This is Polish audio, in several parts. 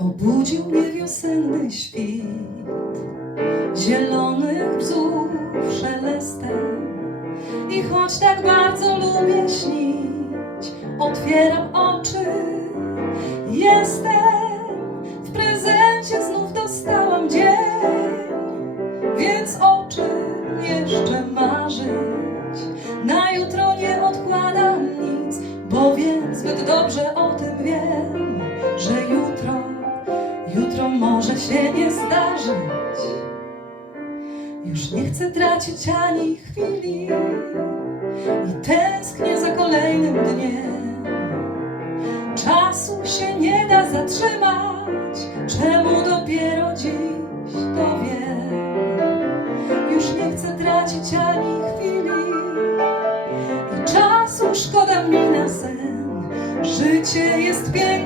Budził mnie wiosenny świt. Zielonych bzów szelestem. I choć tak bardzo lubię śnić Otwieram oczy. Jestem się nie zdarzyć. Już nie chcę tracić ani chwili I tęsknię za kolejnym dniem. Czasu się nie da zatrzymać Czemu dopiero dziś to wiem. Już nie chcę tracić ani chwili I czasu szkoda mi na sen. Życie jest piękne,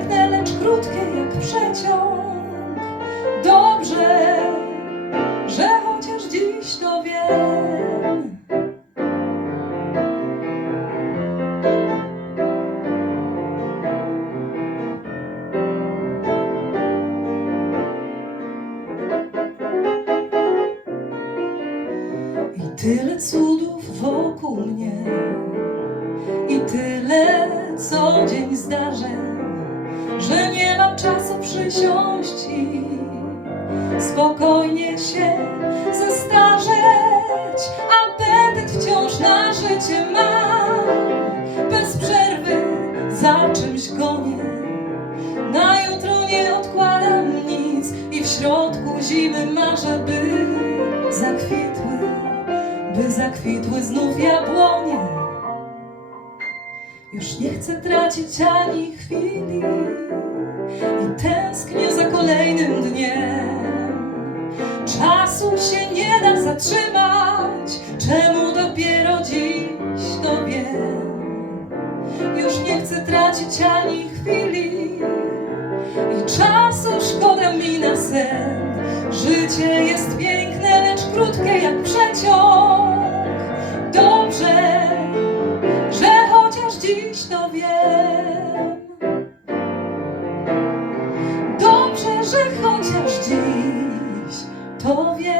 tyle cudów wokół mnie I tyle co dzień zdarzeń Że nie mam czasu przysiąść i Spokojnie się zestarzeć. Apetyt wciąż na życie mam Bez przerwy za czymś gonię. Na jutro nie odkładam nic I w środku zimy marzę, by zakwitły By zakwitły znów jabłonie. Już nie chcę tracić ani chwili I tęsknię za kolejnym dniem. Czasu się nie da zatrzymać Czemu dopiero dziś to wiem? Już nie chcę tracić ani chwili I czasu szkoda mi na sen. Życie jest Dobrze, że chociaż dziś to wiem